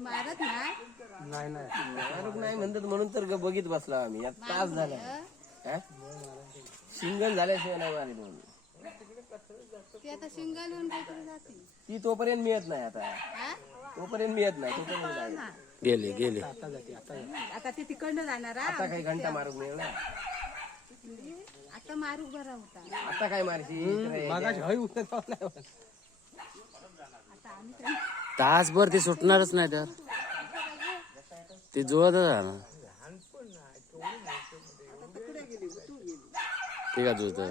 मारत नाही मारूक नाही म्हणतात म्हणून तर बघित बसला आम्ही. आता तास झाला सिंगल झाल्याशिवाय नाही मारी म्हणून ती आता सिंगल होऊन काहीतरी जाते. ती तोपर्यंत मिळत नाही. आता तोपर्यंत मिळत नाही. तोपर्यंत गेले गेले आता ती तिकडनं जाणार हा. आता काही घंटा मारूक मिळणार. आता मारू बरा होता. आता काय मारशी तासभर ते सुटणारच नाही तर ते जुळतच राहणार. ते का जुळत नाही.